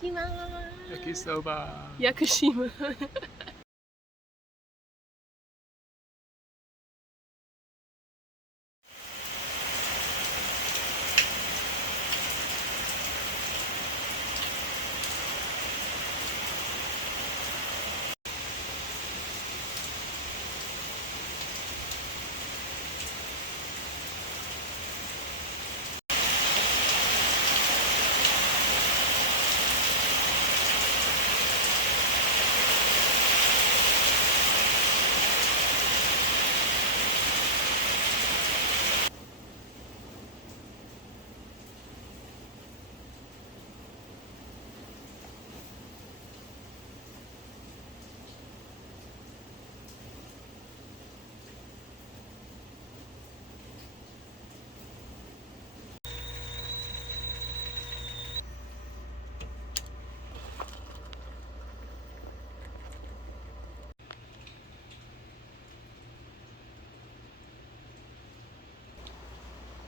Yakushima! Yakisoba. Yakushima.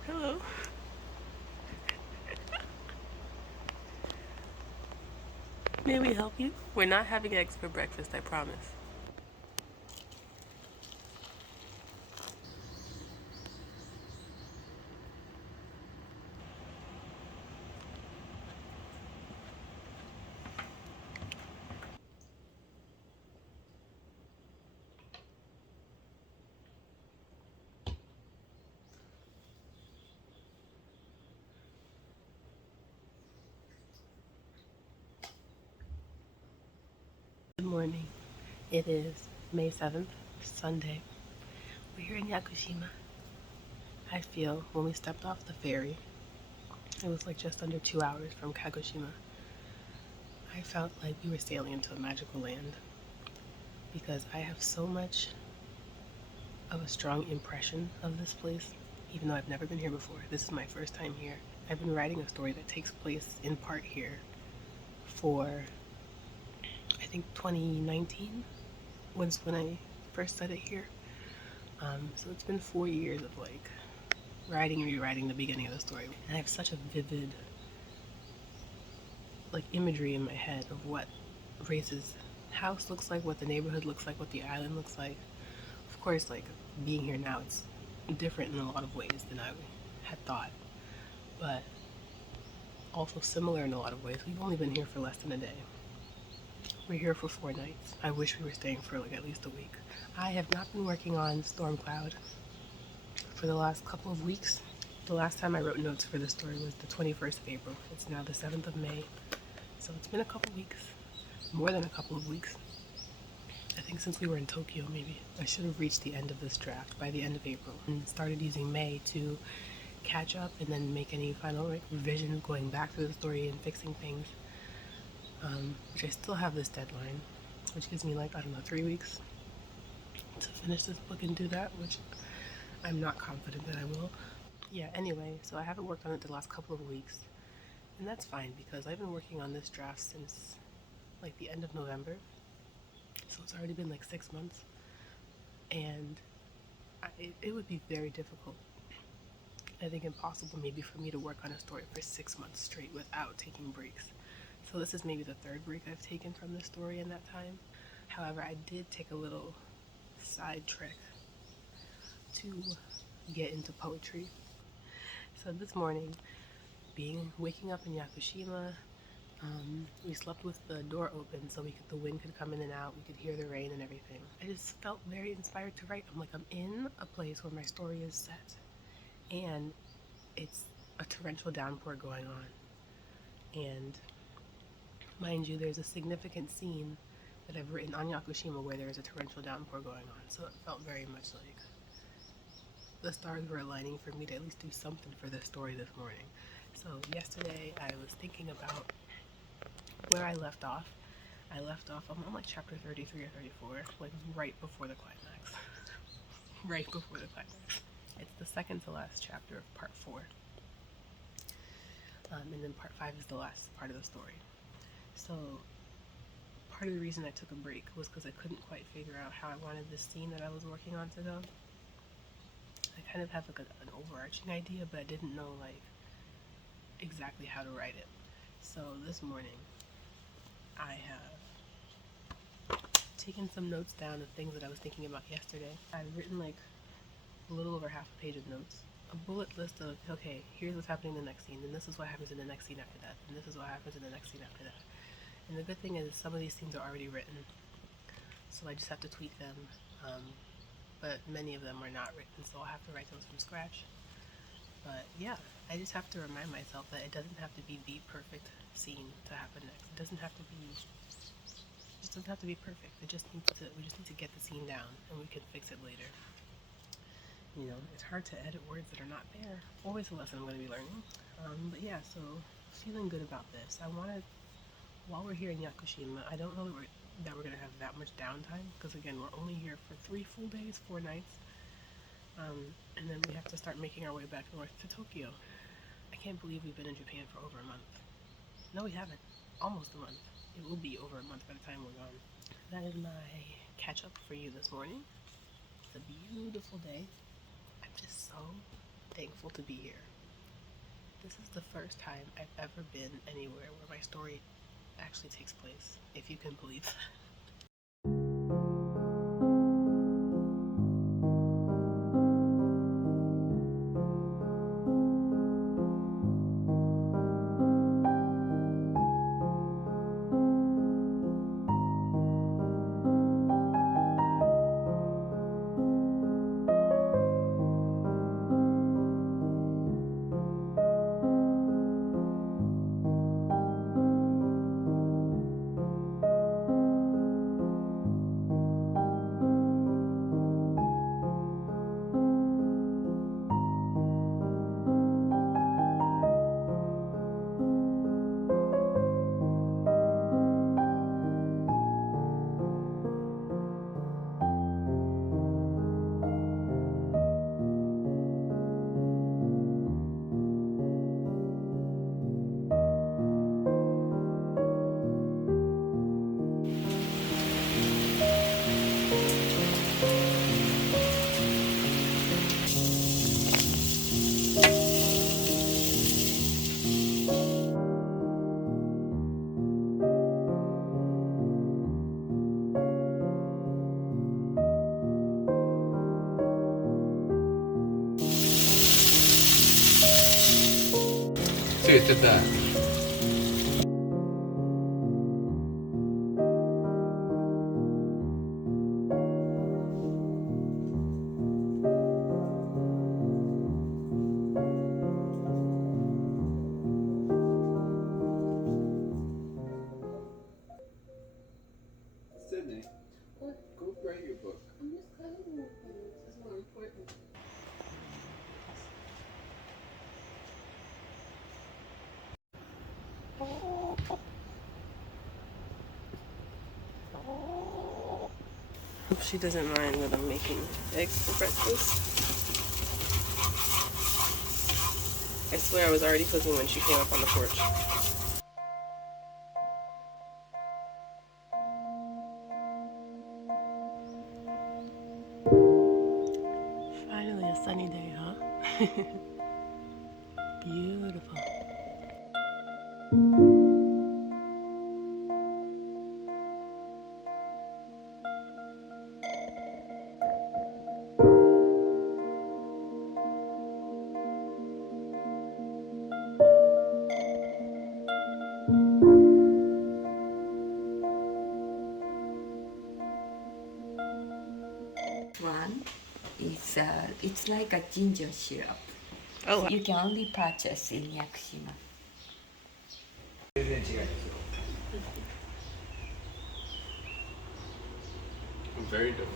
Hello. May we help you? We're not having eggs for breakfast, I promise. Good morning. It is May 7th, Sunday. We're here in Yakushima. I feel when we stepped off the ferry, it was like just under 2 hours from Kagoshima. I felt like we were sailing into a magical land because I have so much of a strong impression of this place, even though I've never been here before. This is my first time here. I've been writing a story that takes place in part here for, I think, 2019 was when I first set it here. So it's been 4 years of like writing and rewriting the beginning of the story, and I have such a vivid like imagery in my head of what Race's house looks like, what the neighborhood looks like, what the island looks like. Of course, like being here now, it's different in a lot of ways than I had thought, but also similar in a lot of ways. We've only been here for less than a day. We're here for 4 nights. I wish we were staying for like at least a week. I have not been working on Storm Cloud for the last couple of weeks. The last time I wrote notes for this story was the 21st of April. It's now the 7th of May. So it's been a couple weeks, more than a couple of weeks. I think since we were in Tokyo, maybe. I should have reached the end of this draft by the end of April and started using May to catch up and then make any final revisions, going back through the story and fixing things. Which I still have this deadline, which gives me like, I don't know, 3 weeks to finish this book and do that, which I'm not confident that I will. Yeah, anyway, so I haven't worked on it the last couple of weeks, and that's fine because I've been working on this draft since like the end of November, so it's already been like 6 months, and it would be very difficult, I think impossible maybe, for me to work on a story for 6 months straight without taking breaks. So this is maybe the 3rd break I've taken from this story in that time. However, I did take a little side trek to get into poetry. So this morning, waking up in Yakushima, we slept with the door open so the wind could come in and out, we could hear the rain and everything. I just felt very inspired to write. I'm like, I'm in a place where my story is set, and it's a torrential downpour going on. And mind you, there's a significant scene that I've written on Yakushima where there is a torrential downpour going on, so it felt very much like the stars were aligning for me to at least do something for this story this morning. So yesterday I was thinking about where I left off. I'm on like chapter 33 or 34, like right before the climax. Right before the climax. It's the second to last chapter of part 4. And then part 5 is the last part of the story. So part of the reason I took a break was because I couldn't quite figure out how I wanted this scene that I was working on to go. I kind of have like an overarching idea, but I didn't know like exactly how to write it. So this morning I have taken some notes down of things that I was thinking about yesterday. I've written like a little over half a page of notes. A bullet list of, okay, here's what's happening in the next scene, and this is what happens in the next scene after that, and this is what happens in the next scene after that. And the good thing is some of these scenes are already written, so I just have to tweak them. But many of them are not written, so I'll have to write those from scratch. But yeah, I just have to remind myself that it doesn't have to be the perfect scene to happen next. It doesn't have to be perfect. We just need to get the scene down, and we can fix it later. You know, it's hard to edit words that are not there. Always a lesson I'm going to be learning. But yeah, so feeling good about this. I wanted, while we're here in Yakushima, I don't know that we're going to have that much downtime, because again, we're only here for 3 full days, 4 nights. And then we have to start making our way back north to Tokyo. I can't believe we've been in Japan for over a month. No, we haven't. Almost a month. It will be over a month by the time we're gone. That is my catch up for you this morning. It's a beautiful day. I'm just so thankful to be here. This is the first time I've ever been anywhere where my story actually takes place, if you can believe that. See, it did that. Sydney, go write your book. I'm just cutting more things. This is more important. Hope she doesn't mind that I'm making eggs for breakfast. I swear I was already cooking when she came up on the porch. Finally a sunny day, huh? Beautiful. One is it's like a ginger syrup. Oh, You can only purchase in Yakushima. 全然違いますよ。 Very different.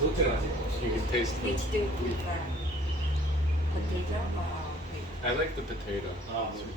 どっちが味？ You can taste them. Which do you prefer? Potato or I like the potato. ああ、 One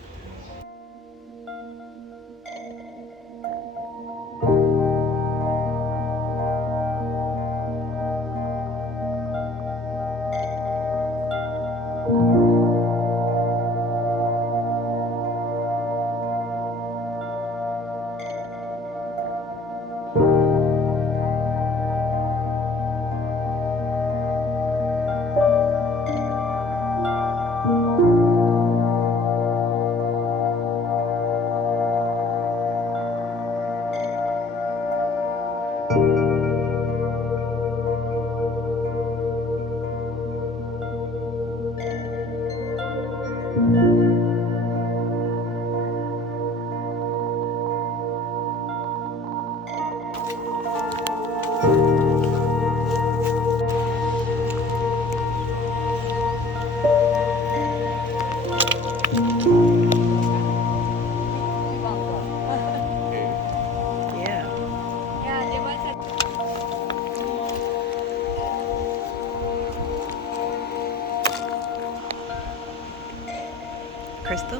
Crystal?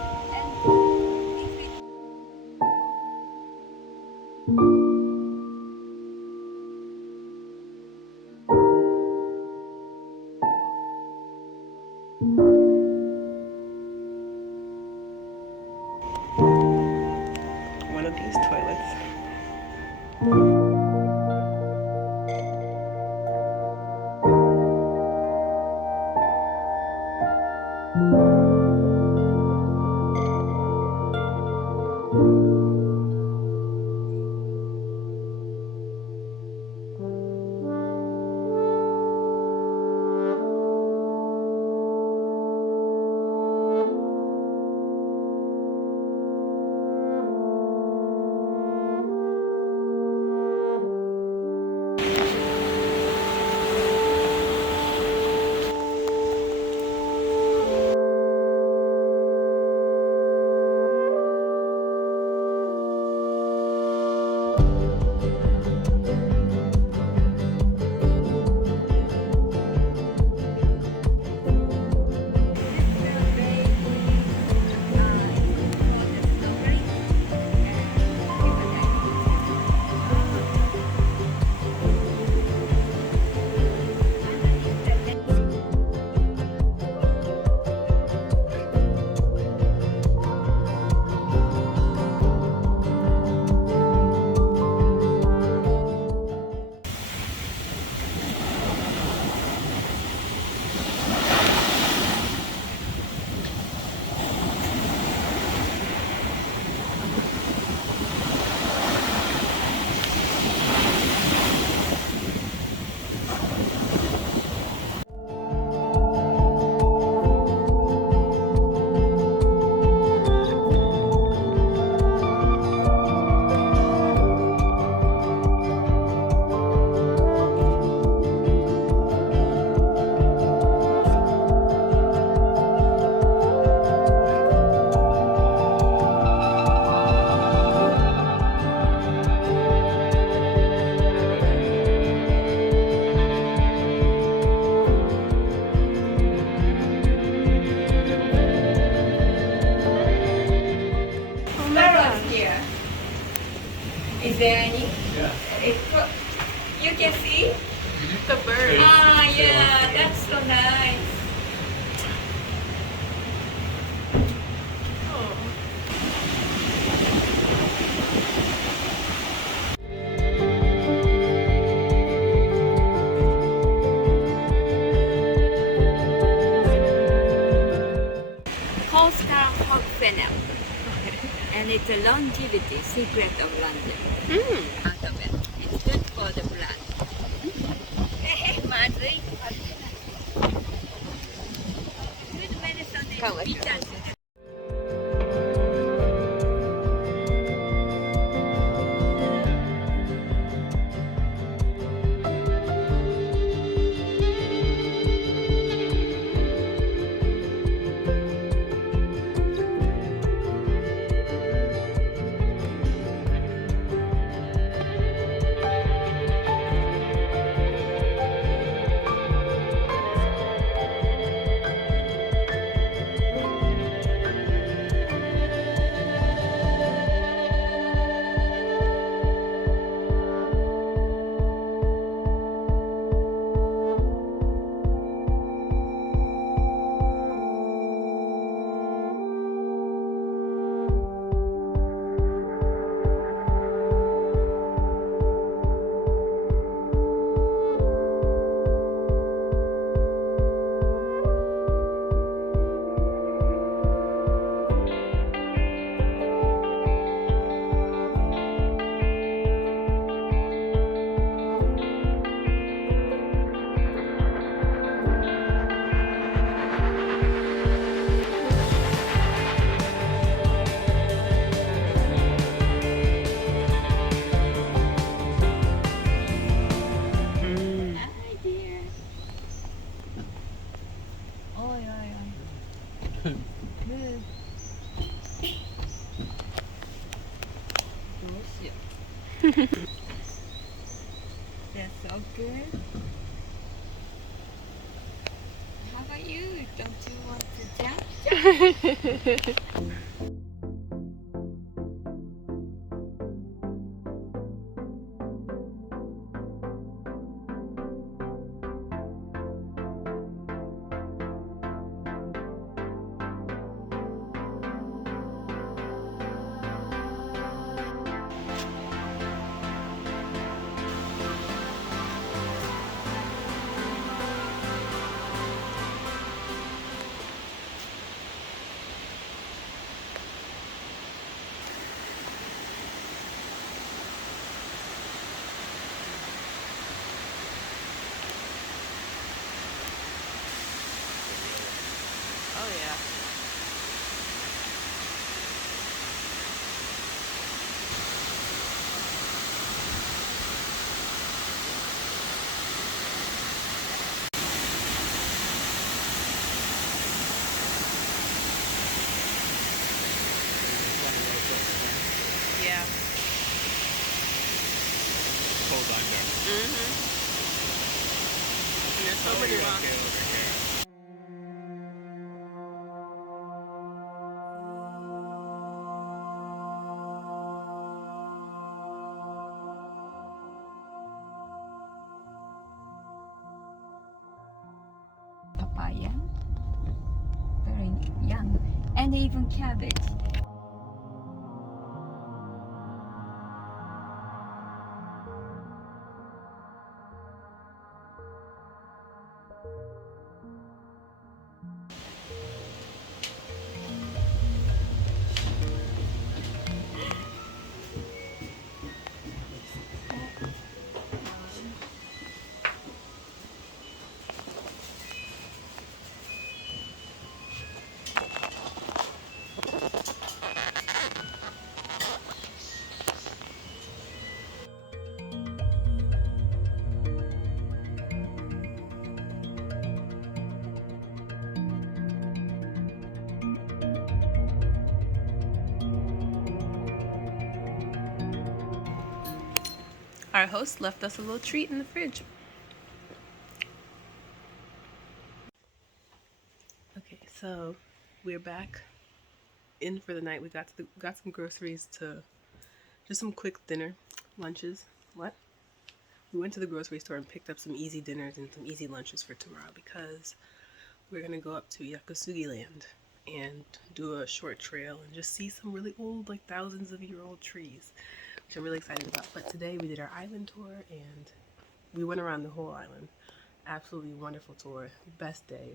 One of these toilets. Is there any? Yeah. You can see? The bird. Ah, yeah, that's so nice. Coastal hog fennel. And it's a longevity secret of London. Out of it. It's good for the blood. Madri. Good medicine is bitter. That's so good. Have a about you? Don't you want to jump? Oh yeah. Yeah. Hold on there. Mm-hmm. And there's so many rocks. Papaya, very young, and even cabbage. Our host left us a little treat in the fridge. Okay, so we're back in for the night. We got some groceries to just some quick dinner, lunches. What? We went to the grocery store and picked up some easy dinners and some easy lunches for tomorrow because we're gonna go up to Yakusugi land and do a short trail and just see some really old, like thousands of year old trees, which I'm really excited about. But today we did our island tour and we went around the whole island. Absolutely wonderful tour. Best day.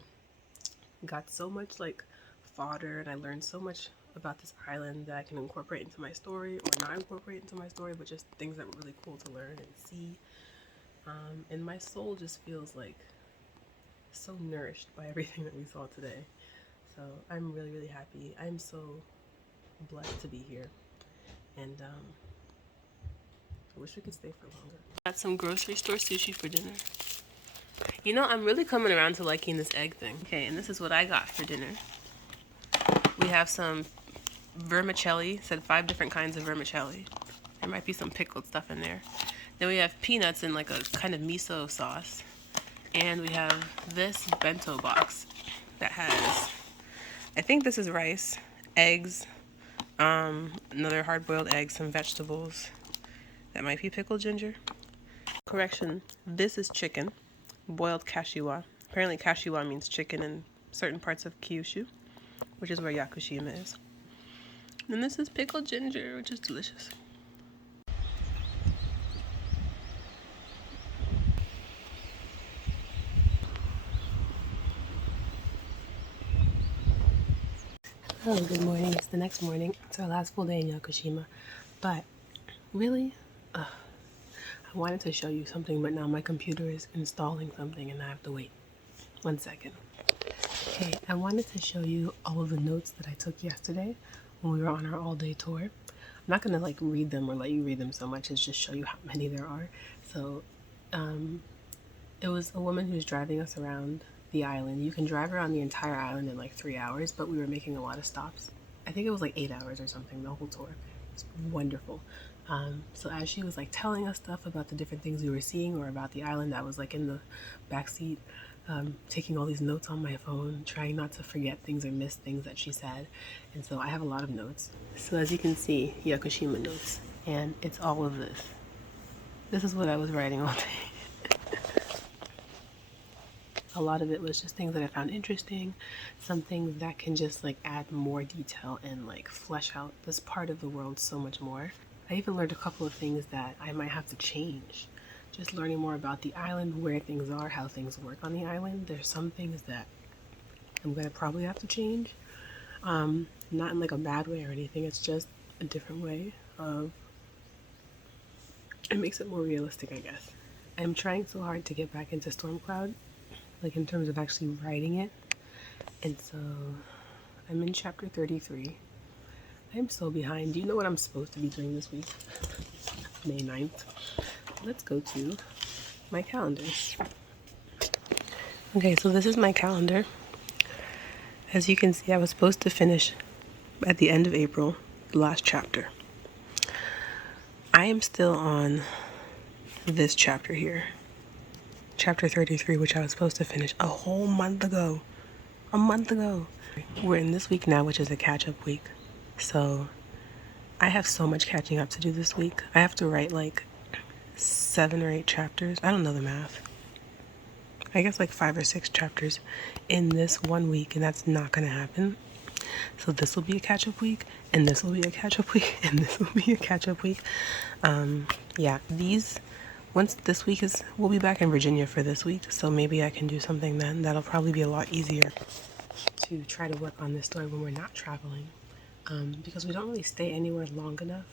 Got so much like fodder and I learned so much about this island that I can incorporate into my story or not incorporate into my story, but just things that were really cool to learn and see. And my soul just feels like so nourished by everything that we saw today. So I'm really, really happy. I'm so blessed to be here. And I wish we could stay for longer. Got some grocery store sushi for dinner. You know, I'm really coming around to liking this egg thing. Okay, and this is what I got for dinner. We have some vermicelli, said 5 different kinds of vermicelli. There might be some pickled stuff in there. Then we have peanuts in like a kind of miso sauce. And we have this bento box that has, I think this is rice, eggs, another hard-boiled egg, some vegetables. That might be pickled ginger. Correction, this is chicken, boiled kashiwa. Apparently kashiwa means chicken in certain parts of Kyushu, which is where Yakushima is. And this is pickled ginger, which is delicious. Hello, good morning. It's the next morning. It's our last full day in Yakushima. But really, I wanted to show you something, but now my computer is installing something and I have to wait. 1 second. Okay, I wanted to show you all of the notes that I took yesterday when we were on our all-day tour. I'm not going to like read them or let you read them so much as just show you how many there are. So it was a woman who was driving us around the island. You can drive around the entire island in like 3 hours, but we were making a lot of stops. I think it was like 8 hours or something, the whole tour. It was wonderful. So as she was like telling us stuff about the different things we were seeing or about the island, that was like in the back seat. taking all these notes on my phone, trying not to forget things or miss things that she said. And so I have a lot of notes. So as you can see, Yakushima notes. And it's all of this. This is what I was writing all day. A lot of it was just things that I found interesting, some things that can just like add more detail and like flesh out this part of the world so much more. I even learned a couple of things that I might have to change. Just learning more about the island, where things are, how things work on the island. There's some things that I'm gonna probably have to change. Not in like a bad way or anything, it's just a different way of, it makes it more realistic, I guess. I'm trying so hard to get back into Stormcloud, like in terms of actually writing it. And so I'm in chapter 33. I'm so behind. Do you know what I'm supposed to be doing this week? May 9th. Let's go to my calendar. Okay, so this is my calendar. As you can see, I was supposed to finish at the end of April, the last chapter. I am still on this chapter here. Chapter 33, which I was supposed to finish a whole month ago. A month ago. We're in this week now, which is a catch-up week. So I have so much catching up to do this week. I have to write like 7 or 8 chapters. I don't know the math. I guess like 5 or 6 chapters in this one week, and that's not gonna happen. So this will be a catch-up week, and this will be a catch-up week, and this will be a catch-up week. Yeah, once this week is, we'll be back in Virginia for this week, so maybe I can do something then. That'll probably be a lot easier to try to work on this story when we're not traveling, because we don't really stay anywhere long enough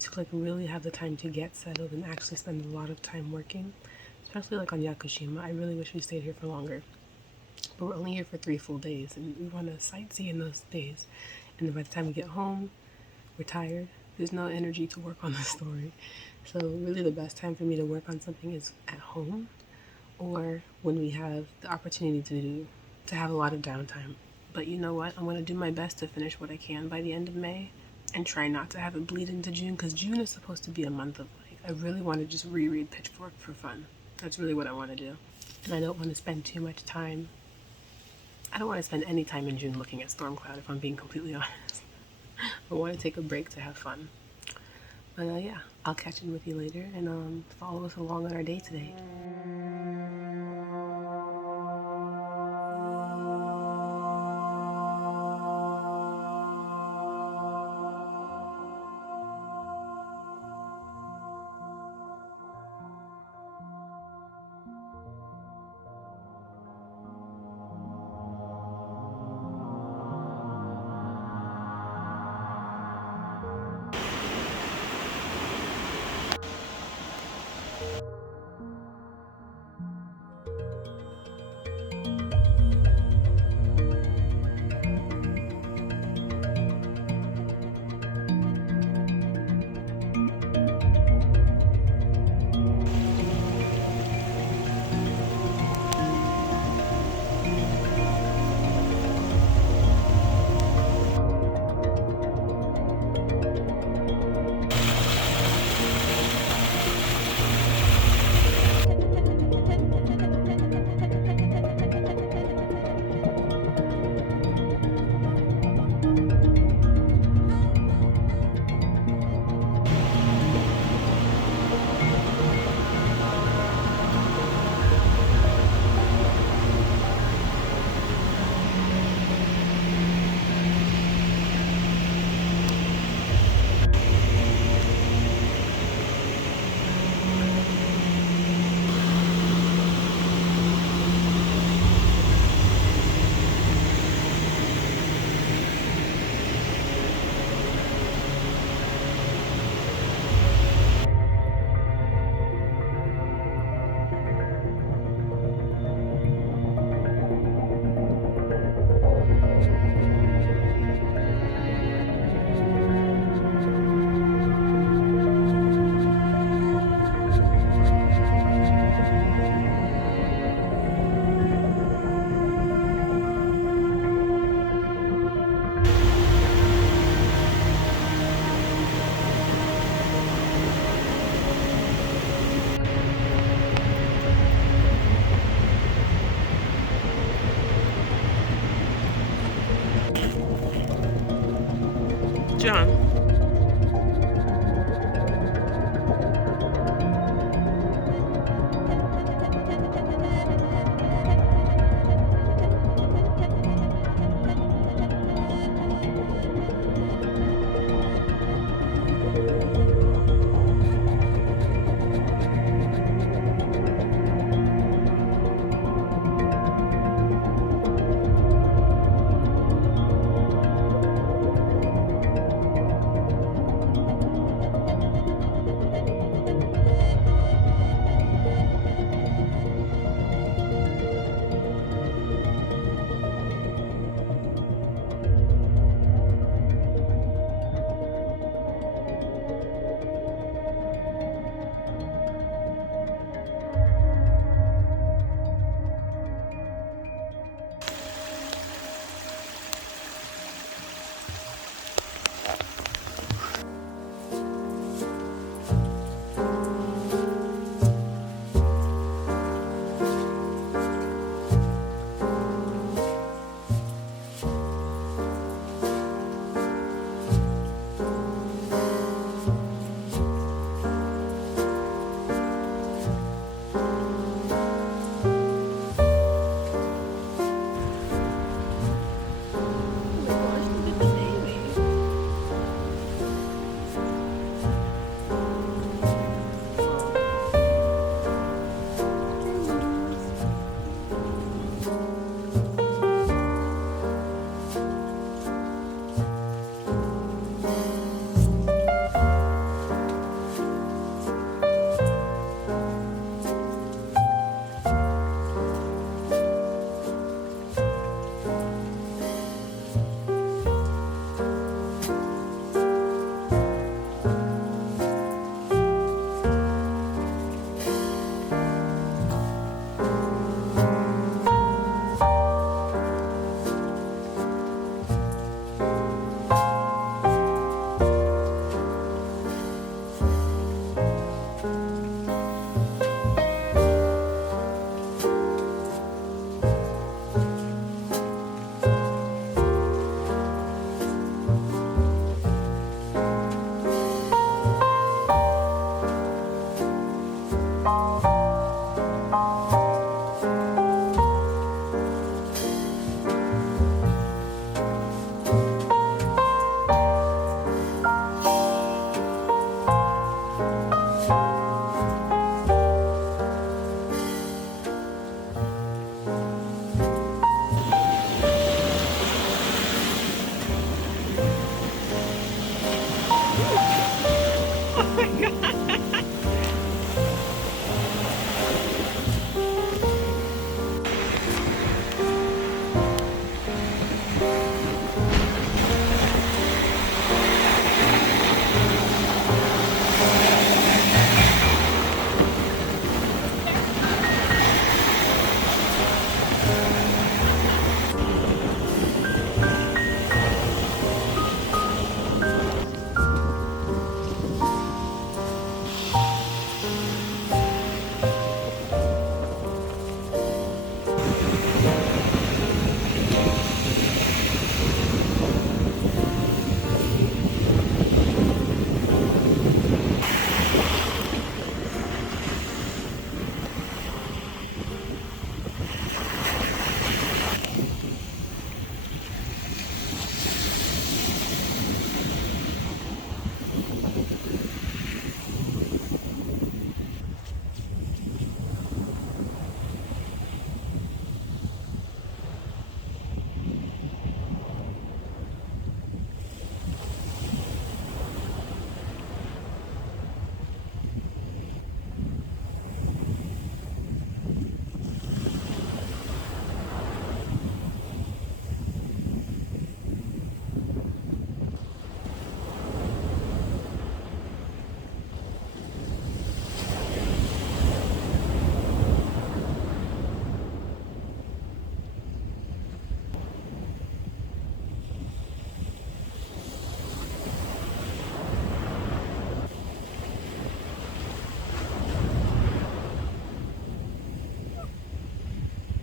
to like really have the time to get settled and actually spend a lot of time working, especially like on Yakushima. I really wish we stayed here for longer, but we're only here for 3 full days, and we want to sightsee in those days. And then by the time we get home, we're tired. There's no energy to work on the story. So really the best time for me to work on something is at home, or when we have the opportunity to have a lot of downtime. But you know what? I'm going to do my best to finish what I can by the end of May and try not to have it bleed into June, because June is supposed to be a month of like, I really want to just reread Pitchfork for fun. That's really what I want to do. And I don't want to spend too much time. I don't want to spend any time in June looking at Stormcloud, if I'm being completely honest. I want to take a break to have fun. But yeah, I'll catch in with you later, and follow us along on our day today.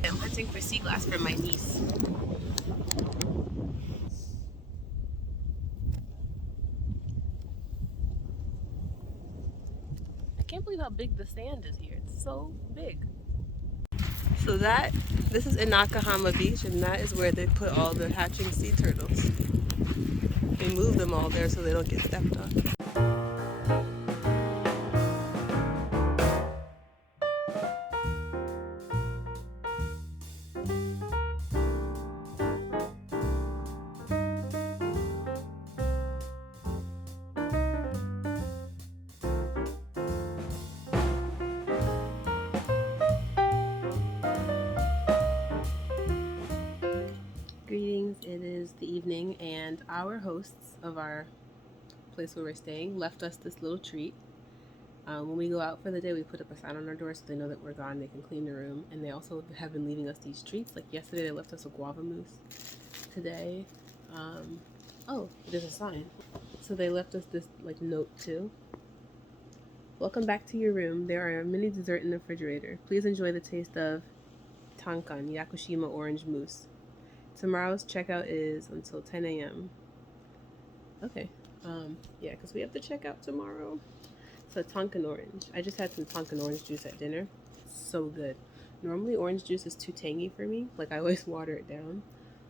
I'm hunting for sea glass for my niece. I can't believe how big the sand is here. It's so big. So this is in Nakahama Beach, and that is where they put all the hatching sea turtles. They move them all there so they don't get stepped on. Greetings, it is the evening, and our hosts of our place where we're staying left us this little treat. When we go out for the day, we put up a sign on our door so they know that we're gone. They can clean the room, and they also have been leaving us these treats. Like yesterday, they left us a guava mousse. Today, oh, there's a sign. So they left us this like note too. Welcome back to your room. There are a mini dessert in the refrigerator. Please enjoy the taste of Tankan Yakushima orange mousse. Tomorrow's checkout is until 10 a.m. Okay. Yeah, because we have to check out tomorrow. So Tonkin orange. I just had some Tonkin orange juice at dinner. So good. Normally orange juice is too tangy for me. Like I always water it down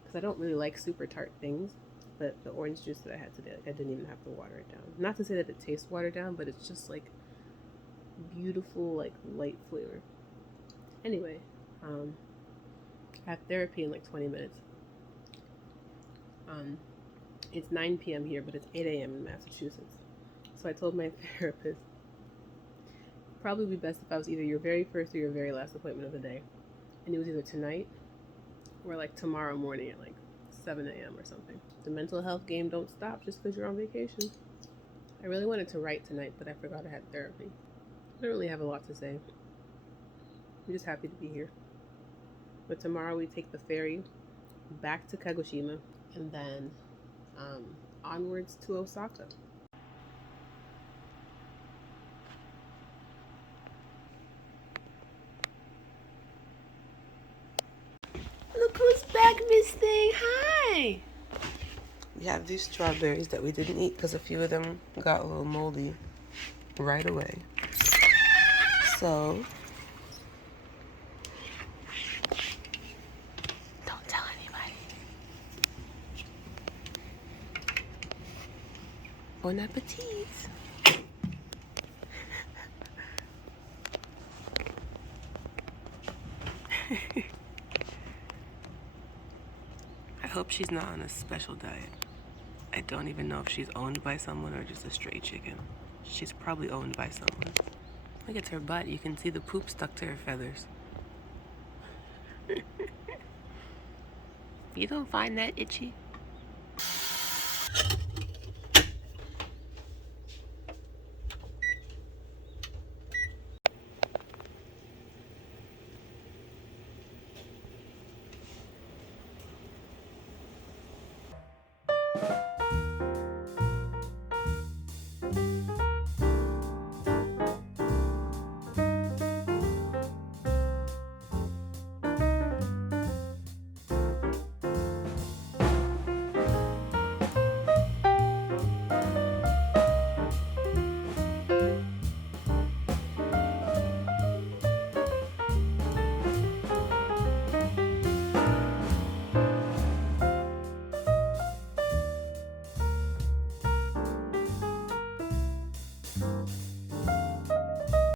because I don't really like super tart things. But the orange juice that I had today, like I didn't even have to water it down. Not to say that it tastes watered down, but it's just like beautiful, like light flavor. Anyway, I have therapy in like 20 minutes. It's 9 p.m. here, but it's 8 a.m. in Massachusetts. So I told my therapist, it'd probably be best if I was either your very first or your very last appointment of the day. And it was either tonight or like tomorrow morning at like 7 a.m. or something. The mental health game don't stop just because you're on vacation. I really wanted to write tonight, but I forgot I had therapy. I don't really have a lot to say. I'm just happy to be here. But tomorrow we take the ferry back to Kagoshima and then onwards to Osaka. Look who's back, Miss Thing. Hi! We have these strawberries that we didn't eat because a few of them got a little moldy right away. So, don't tell anybody. Bon appetit! I hope she's not on a special diet. I don't even know if she's owned by someone or just a stray chicken. She's probably owned by someone. Look at her butt. You can see the poop stuck to her feathers. You don't find that itchy?